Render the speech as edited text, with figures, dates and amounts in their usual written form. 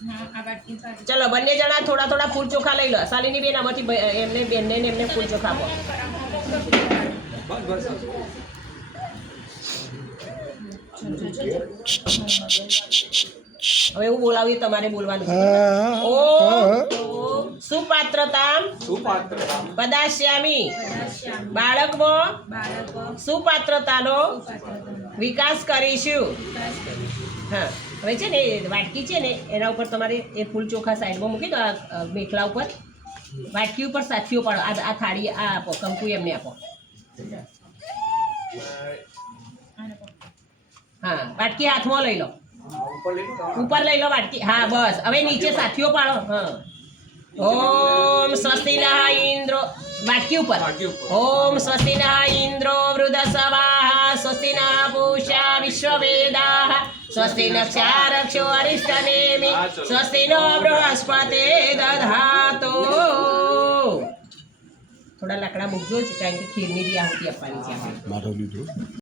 ચલો બંને જણા થોડા થોડા ફૂલ ચોખા લઈ લો. શાલિની બેન આમાંથી એમને બેનને ને એમને ફૂલ ચોખા આપો. હવે એવું બોલાવ્યું તમારે બોલવાનું. ઓ સુપાત્રતા પદાશ્યામી બાળકમાં સુપાત્રતાનો વિકાસ કરીશું. હા હવે છે ને વાટકી છે ને એના ઉપર તમારે એ ફૂલ ચોખા સાઈડમાં મૂકી દો. આ મેખલા ઉપર વાટકી ઉપર સાથીઓ પાડો. આ થાળી આ આપો, કંકુ એમને આપો. હા વાટકી હાથમાં લઈ લો, ઉપર લઈ લો વાટકી. હા બસ હવે નીચે સાથીઓ પાડો. હા ઓમ સ્વસ્તિ નઃ ઇન્દ્રો વાટકી ઉપર. ઓમ સ્વસ્તિ નઃ ઇન્દ્રો વૃદ્ધસવાઃ સ્વસ્તિ નઃ પૂષા વિશ્વવેદાઃ સ્વસ્તિ નક્ષારક્ષો અરિષ્ટનેમિ સ્વસ્તિ નો બૃહસ્પતે દધાતો. થોડા લાકડા મૂકજો કારણ કે ખીરની બી આહુતિ આપવાની છે.